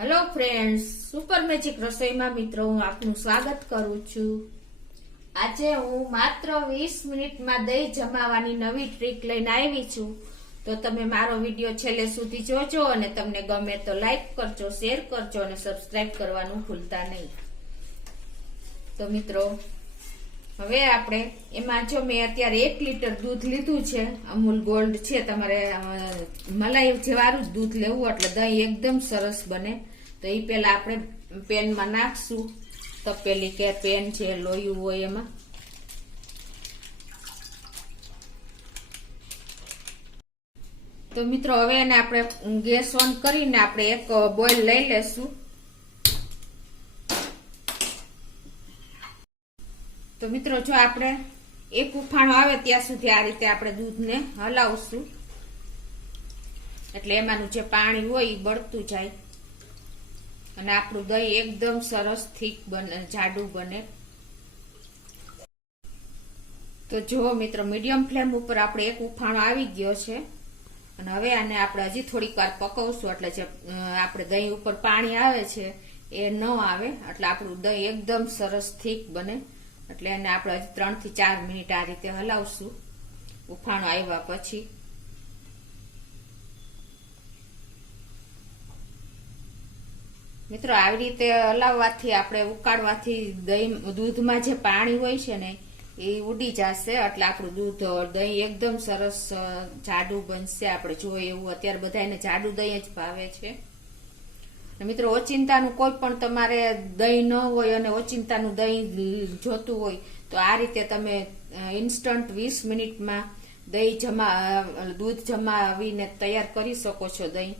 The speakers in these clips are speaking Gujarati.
હેલો ફ્રેન્ડ્સ, સુપર મેજિક રસોઈમાં મિત્રો હું આપનું સ્વાગત કરું છું। આજે હું માત્ર 20 મિનિટમાં દહીં જમાવાની નવી ટ્રીક લઈને આવી છું। તો તમે મારો વિડીયો છેલ્લે સુધી જોજો અને તમને ગમે તો લાઈક કરજો, શેર કરજો અને સબસ્ક્રાઇબ કરવાનું ભૂલતા નહીં। તો મિત્રો હવે આપણે એમાં જો મેં અત્યારે 1 લીટર દૂધ લીધું છે, અમૂલ ગોલ્ડ છે। તમારે મલાઈ જેવાળું જ દૂધ લેવું એટલે દહીં એકદમ સરસ બને। તો એ પેલા આપણે પેનમાં નાખશું, તપેલી કે પેન છે લોયું હોય એમાં। તો મિત્રો હવે એને આપણે ગેસ ઓન કરીને આપણે એક બોઇલ લઈ લેશું। તો મિત્રો જો આપણે એક ઉફાણો આવે ત્યાં સુધી આ રીતે આપણે દૂધને હલાવશું, એટલે એમાંનું જે પાણી હોય એ બળતું જાય અને આપણું દહીં એકદમ સરસ થીક બને, જાડું બને। તો જો મિત્રો મીડિયમ ફ્લેમ ઉપર આપણે એક ઉફાણો આવી ગયો છે અને હવે આને આપણે હજી થોડીક વાર પકવશું, એટલે જે આપણે દહીં ઉપર પાણી આવે છે એ ન આવે, એટલે આપણું દહીં એકદમ સરસ થીક બને। એટલે એને આપણે હજી 3 થી 4 મિનિટ આ રીતે હલાવશું ઉફાણો આવ્યા પછી। મિત્રો આવી રીતે હલાવવાથી, આપણે ઉકાળવાથી દહીં દૂધમાં જે પાણી હોય છે ને એ ઉડી જશે, એટલે આપણું દહીં એકદમ સરસ જાડું બનશે। આપણે જોઈએ એવું અત્યારે બધાને જાડું દહીં જ ભાવે છે। મિત્રો ઓચિંતાનું કોઈ પણ તમારે દહીં ન હોય અને ઓચિંતાનું દહીં જોતું હોય તો આ રીતે તમે ઇન્સ્ટન્ટ 20 મિનિટમાં દૂધ જમાવીને તૈયાર કરી શકો છો દહીં।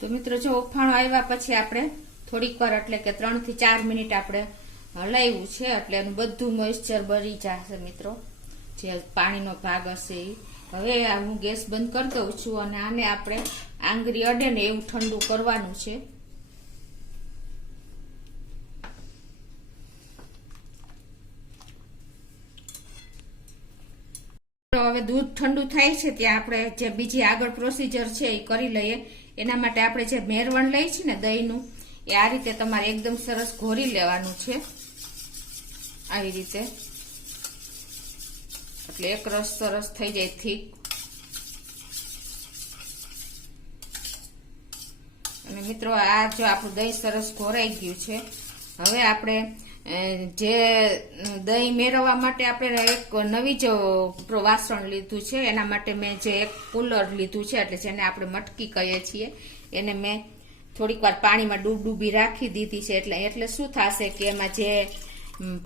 તો મિત્રો જો ઉફાણો આવ્યા પછી આપણે થોડીક વાર એટલે કે 3 થી 4 મિનિટ આપણે હલાવ્યું છે, એટલે એનું બધું મોઇસ્ચર બળી જશે મિત્રો, જે પાણીનો ભાગ હશે એ। હવે હું ગેસ બંધ કરી દઉં છું અને આને આપણે આંગળી અડે ને એવું ઠંડુ કરવાનું છે। હવે દૂધ ઠંડુ થાય છે ત્યાં આપણે જે બીજી આગળ પ્રોસીજર છે એ કરી લઈએ। એના માટે આપણે જે મેરવણ લઈ છે ને દહીંનું, એ આ રીતે તમારે એકદમ સરસ ઘોરી લેવાનું છે, આવી રીતે, એટલે એક રસ સરસ થઈ જાય થીક। અને મિત્રો આ જો આપણું દહીં સરસ ઘોરાઈ ગયું છે। હવે આપણે જે દહીં મેળવવા માટે આપણે એક નવી જ વાસણ લીધું છે, એના માટે મેં જે એક કુલર લીધું છે, એટલે જેને આપણે મટકી કહીએ છીએ, એને મેં થોડીક વાર પાણીમાં ડૂબી રાખી દીધી છે। એટલે શું થશે કે એમાં જે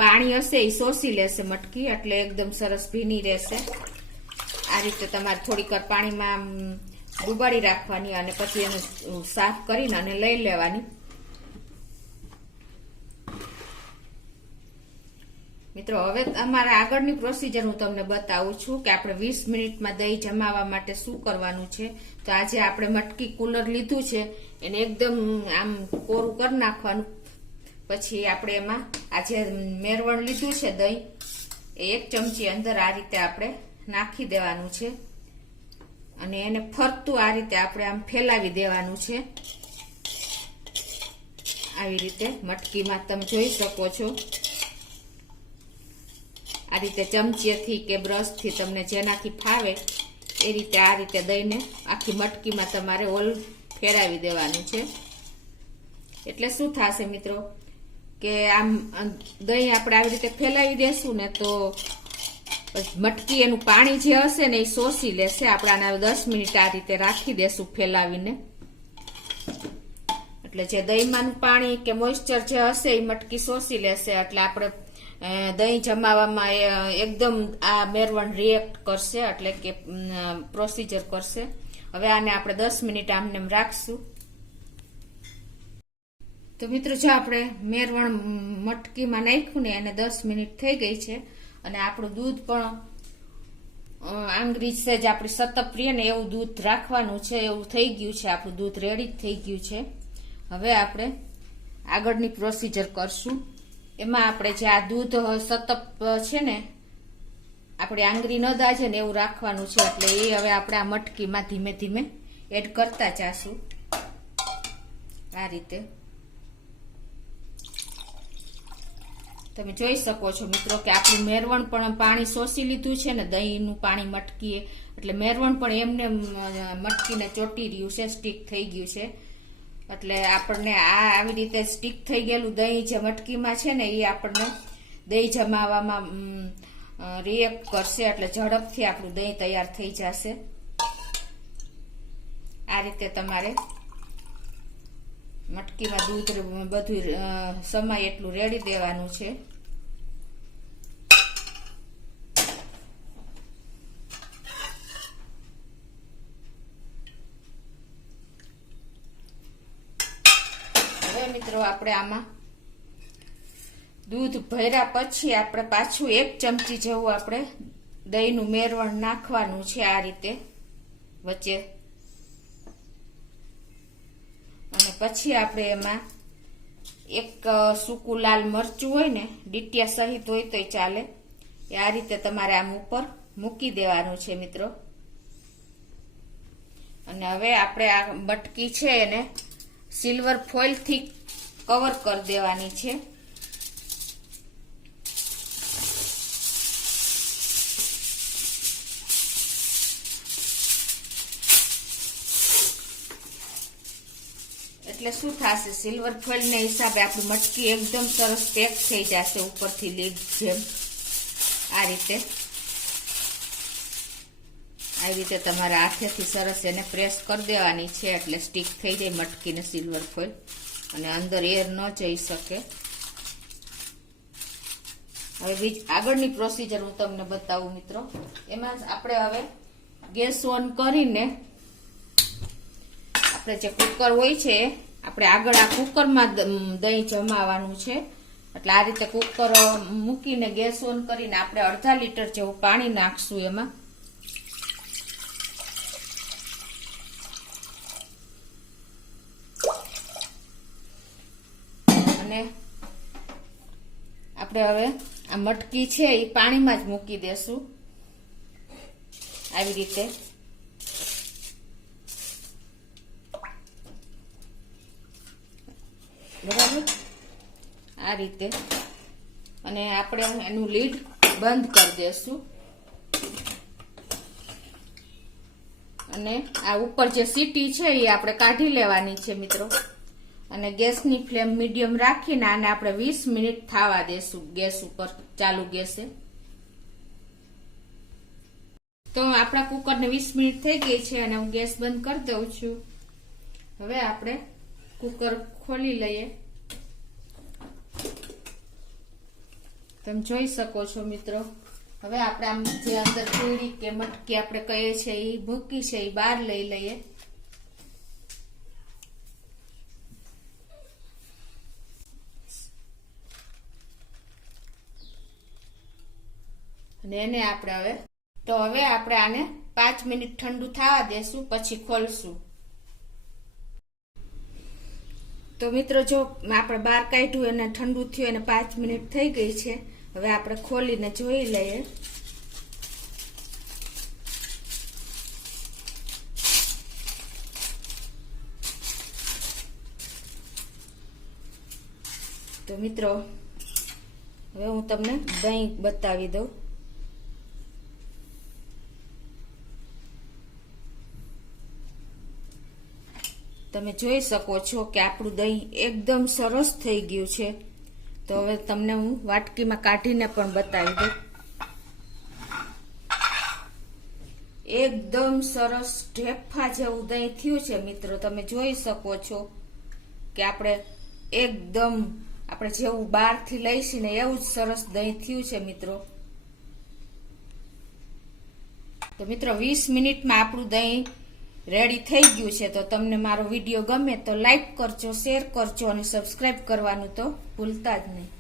પાણી હશે એ શોષી લેશે મટકી, એટલે એકદમ સરસ ભીની રહેશે। આ રીતે તમારે થોડીક વાર પાણીમાં ડુબાડી રાખવાની અને પછી એને સાફ કરીને અને લઈ લેવાની। મિત્રો હવે અમારા આગળની પ્રોસીજર હું તમને બતાવું છું કે આપણે 20 મિનિટમાં દહીં જમાવવા માટે શું કરવાનું છે। તો આજે આપણે મટકી કુલર લીધું છે, એને એકદમ આમ કોરું કરી નાખવાનું। પછી આપણે એમાં આ જે મેરવણ લીધું છે દહીં, એ 1 ચમચી અંદર આ રીતે આપણે નાખી દેવાનું છે અને એને ફરતું આ રીતે આપણે આમ ફેલાવી દેવાનું છે, આવી રીતે મટકીમાં તમે જોઈ શકો છો। આ રીતે ચમચીથી કે બ્રશથી તમને જેનાથી ફાવે એ રીતે આ રીતે દહીંને આખી મટકીમાં તમારે ઓલ ફેરવી દેવાનું છે। એટલે શું થશે મિત્રો કે આમ દહીં આપણે આવી રીતે ફેલાવી દેશું ને તો મટકી એનું પાણી જે હશે ને એ શોષી લેશે। આપણે આને 10 મિનિટ આ રીતે રાખી દેશું ફેલાવીને, એટલે જે દહીંમાંનું પાણી કે મોઇસ્ચર જે હશે એ મટકી શોષી લેશે, એટલે આપણે દહીં જમાવામાં એકદમ આ મેરવણ રિએક્ટ કરશે, એટલે કે પ્રોસીજર કરશે। હવે આને આપણે 10 મિનિટ આમને રાખશું। તો મિત્રો જો આપણે મેરવણ મટકીમાં નાખ્યું ને એને 10 મિનિટ થઈ ગઈ છે અને આપણું દૂધ પણ આંગળી સેજ આપણી સતપરીએ ને એવું દૂધ રાખવાનું છે, એવું થઈ ગયું છે, આપણું દૂધ રેડી થઈ ગયું છે। હવે આપણે આગળની પ્રોસીજર કરશું। એમાં આપણે જે આ દૂધ સતપ છે ને આપણે આંગળી ન દાજે ને એવું રાખવાનું છે. એટલે એ હવે આપણે આ મટકીમાં ધીમે ધીમે એડ કરતા જાશું. આ રીતે તમે જોઈ શકો છો મિત્રો કે આપણું મેરવણ પણ પાણી શોષી લીધું છે ને દહીંનું પાણી મટકીએ, એટલે મેરવણ પણ એમને મટકીને ચોટી રહ્યું છે, સ્ટીક થઈ ગયું છે. એટલે આપણને આ આવી રીતે સ્ટીક થઈ ગયેલું દહીં જે મટકીમાં છે ને એ આપણને દહીં જમાવવામાં રિએક્ટ કરશે, એટલે ઝડપથી આપણું દહીં તૈયાર થઈ જશે. આ રીતે તમારે મટકીમાં દૂધ બધું સમાય એટલું રેડી દેવાનું છે. હવે મિત્રો આપણે આમાં દૂધ ભર્યા પછી આપણે પાછું 1 ચમચી જેવું આપણે દહીંનું મેરવણ નાખવાનું છે આ રીતે વચ્ચે. અને પછી આપણે એમાં એક સૂકું લાલ મરચું હોય ને ડીટિયા સહિત હોય તોય ચાલે, એ આ રીતે તમારે આમ ઉપર મૂકી દેવાનું છે મિત્રો. અને હવે આપણે આ મટકી છે એને સિલ્વર ફોઇલથી કવર કરી દેવાની છે. એટલે શું થશે, સિલ્વર ફોઇલ ને હિસાબે આપણી મટકી એકદમ સરસ પેક થઈ જશે ઉપરથી લીડ જેમ. આ રીતે તમારા હાથેથી સરસ એને પ્રેસ કરી દેવાની છે, એટલે સ્ટીક થઈ જાય મટકીને સિલ્વર ફોઇલ અને અંદર એર ન જઈ શકે. હવે આગળની પ્રોસીજર હું તમને બતાવું મિત્રો. એમાં આપણે હવે ગેસ ઓન કરીને આપણે જે કુકર હોય છે આપણે આગળ આ કુકરમાં દહીં જમાવાનું છે. એટલે આ રીતે કુકર મૂકીને ગેસ ઓન કરીને આપણે 1/2 લીટર જેવું પાણી નાખશું એમાં. અને આપણે હવે આ મટકી છે એ પાણીમાં જ મૂકી દેશું આવી રીતે. બરાબર આ રીતે. અને આપણે એનું લીડ બંધ કરી દેશું. અને આ ઉપર જે સીટી છે એ આપણે કાઢી લેવાની છે મિત્રો. અને ગેસની ફ્લેમ મીડિયમ રાખીને આને આપણે 20 મિનિટ થવા દેશું ગેસ ઉપર ચાલુ ગેસે. તો આપણા કુકરને 20 મિનિટ થઈ ગઈ છે અને હું ગેસ બંધ કરી દઉં છું. હવે આપણે કુકર ખોલી લઈએ. તમે જોઈ શકો છો મિત્રો. હવે આપણે આમ જે અંદર પૂરી કે મટકી આપણે કહીએ છીએ એ મૂકી છે એ બહાર લઈ લઈએ. અને એને આપણે હવે આપણે આને 5 મિનિટ ઠંડુ થવા દેશું, પછી ખોલશું. તો મિત્રો જો આપણે બહાર કાઢ્યું એને ઠંડુ થયું અને 5 મિનિટ થઈ ગઈ છે. હવે આપણે ખોલીને જોઈ લઈએ. તો મિત્રો હવે હું તમને દહીં બતાવી દઉં. તમે જોઈ શકો છો કે આપણું દહીં એકદમ સરસ થઈ ગયું છે. તો હવે તમને હું વાટકીમાં કાઢીને પણ બતાવી દઉં. એકદમ સરસ ઢેફા જેવું દહીં થયું છે મિત્રો. તમે જોઈ શકો છો કે આપણે જેવું બહારથી લઈશું ને એવું જ સરસ દહીં થયું છે મિત્રો. તો મિત્રો 20 મિનિટમાં આપણું દહીં રેડી થઈ ગયું છે. તો તમને મારો વિડીયો ગમે તો લાઈક કરજો, શેર કરજો અને સબસ્ક્રાઈબ કરવાનું તો ભૂલતા જ નહીં.